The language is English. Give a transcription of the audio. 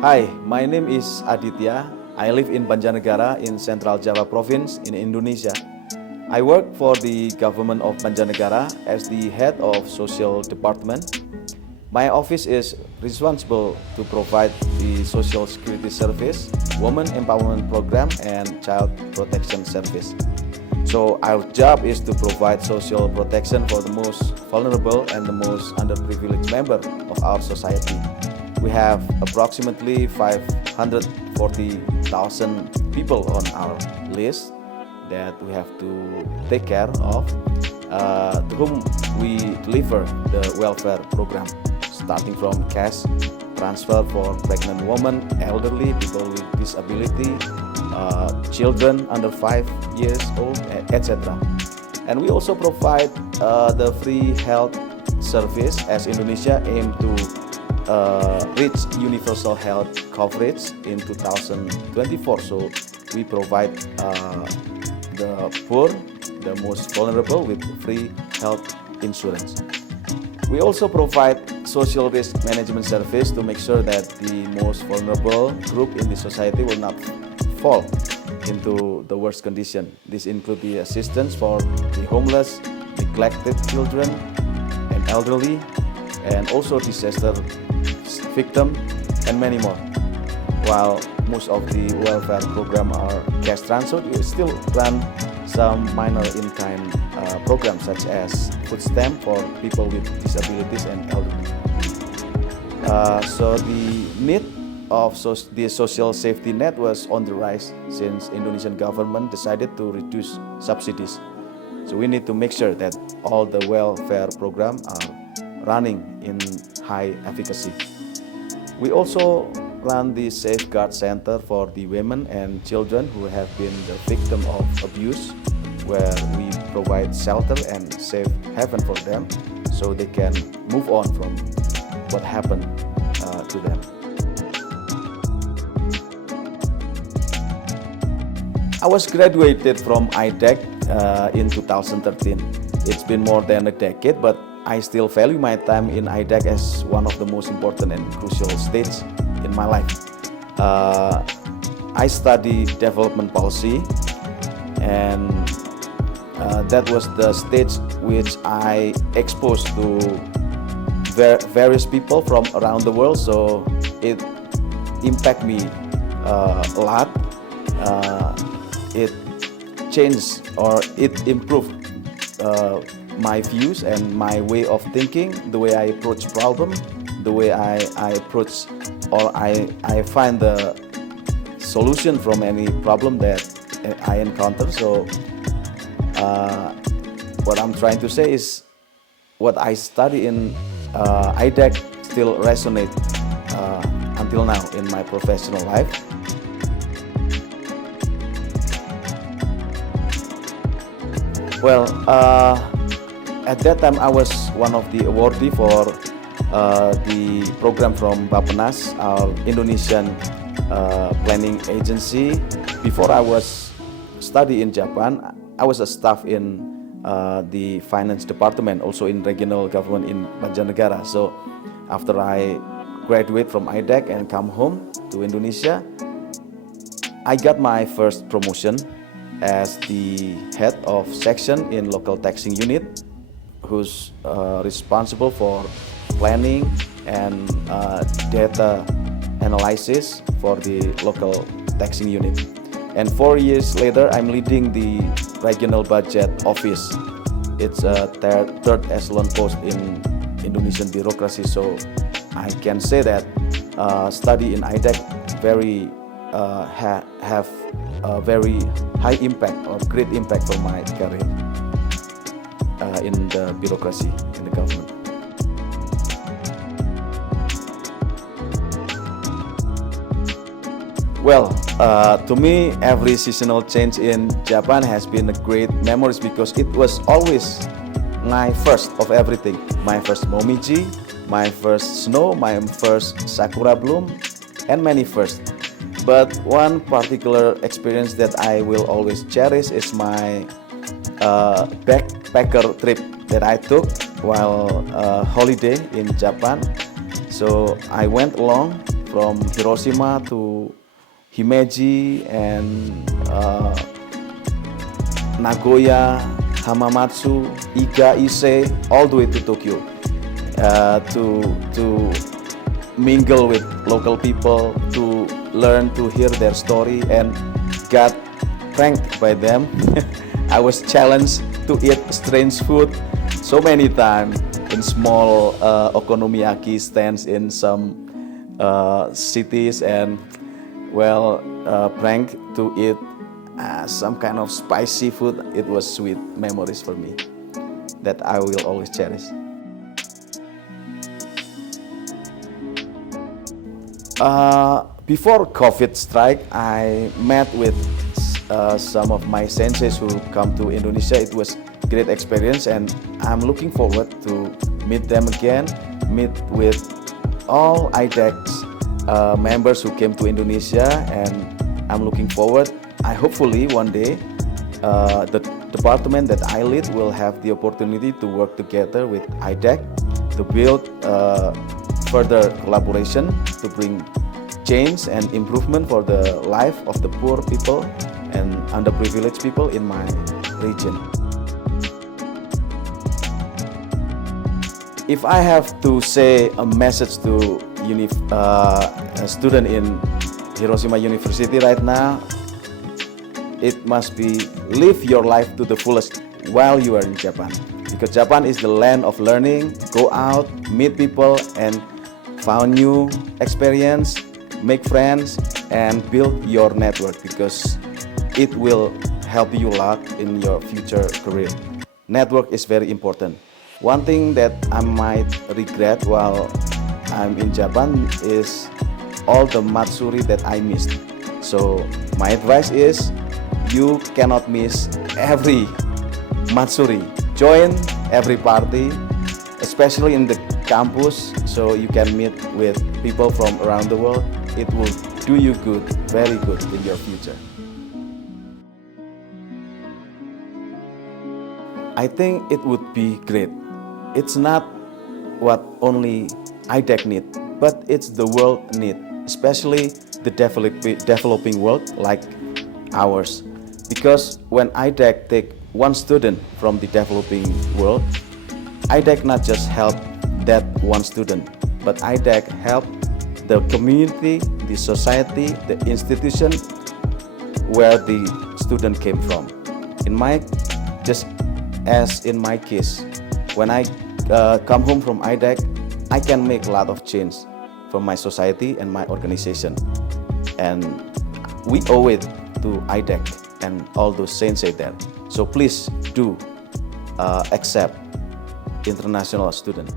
Hi, my name is Aditya. I live in Banjarnegara in Central Java Province in Indonesia. I work for the government of Banjarnegara as the head of social department. My office is responsible to provide the social security service, women empowerment program, and child protection service. So our job is to provide social protection for the most vulnerable and the most underprivileged member of our society. We have approximately 540,000 people on our list that we have to take care of, to whom we deliver the welfare program, starting from cash transfer for pregnant women, elderly, people with disability, children under 5 years old, etc. And we also provide the free health service as Indonesia aim to reach universal health coverage in 2024. So we provide the poor, the most vulnerable with free health insurance. We also provide social risk management service to make sure that the most vulnerable group in the society will not fall into the worst condition. This includes the assistance for the homeless, neglected children, and elderly, and also disaster victim, and many more. While most of the welfare program are cash transfer, we still run some minor in-kind programs such as food stamp for people with disabilities and elderly. So the need of the social safety net was on the rise since Indonesian government decided to reduce subsidies. So we need to make sure that all the welfare programs are running in high efficacy. We also run the Safeguard Center for the women and children who have been the victim of abuse, where we provide shelter and safe haven for them so they can move on from what happened to them. I was graduated from IDEC in 2013. It's been more than a decade, but I still value my time in IDEC as one of the most important and crucial stages in my life. I study development policy, and that was the stage which I exposed to various people from around the world, so it impacted me a lot. It changed or it improved my views and my way of thinking, the way I approach problem, the way I approach or I find the solution from any problem that I encounter. So what I'm trying to say is what I study in IDEC still resonate until now in my professional life. Well, at that time I was one of the awardee for the program from Bappenas, our Indonesian planning agency. Before I was study in Japan, I was a staff in the finance department, also in regional government in Banjarnegara. So after I graduate from IDEC and come home to Indonesia, I got my first promotion as the head of section in local taxing unit, who's responsible for planning and data analysis for the local taxing unit. And 4 years later, I'm leading the regional budget office. It's a third echelon post in Indonesian bureaucracy. So I can say that study in IDEC have a very high impact or great impact for my career in the bureaucracy in the government. Well, to me, every seasonal change in Japan has been a great memories because it was always my first of everything. My first momiji, my first snow, my first sakura bloom, and many firsts. But one particular experience that I will always cherish is my backpacker trip that I took while holiday in Japan. So I went along from Hiroshima to Himeji and Nagoya, Hamamatsu, Iga, Ise, all the way to Tokyo to mingle with local people, to learn to hear their story, and got pranked by them. I was challenged to eat strange food so many times in small okonomiyaki stands in some cities, and pranked to eat some kind of spicy food. It was sweet memories for me that I will always cherish. Before COVID strike, I met with some of my senseis who come to Indonesia. It was great experience, and I'm looking forward to meet them again, meet with all IDEC's members who came to Indonesia, and I'm looking forward. I hopefully one day the department that I lead will have the opportunity to work together with IDEC to build further collaboration to bring change and improvement for the life of the poor people and underprivileged people in my region. If I have to say a message to a student in HIROSHIMA University right now, it must be live your life to the fullest while you are in Japan. Because Japan is the land of learning. Go out, meet people, and found new experience, make friends, and build your network, because it will help you a lot in your future career. Network is very important. One thing that I might regret while I'm in Japan is all the matsuri that I missed. So my advice is, you cannot miss every matsuri. Join every party, especially in the campus, so you can meet with people from around the world. It will do you good, very good in your future. I think it would be great. It's not what only IDEC need, but it's the world need, especially the developing world like ours. Because when IDEC take one student from the developing world, IDEC not just help that one student, but IDEC help the community, the society, the institution where the student came from. Just as in my case, when I come home from IDEC, I can make a lot of change for my society and my organization. And we owe it to IDEC and all those sensei there. So please do accept international students.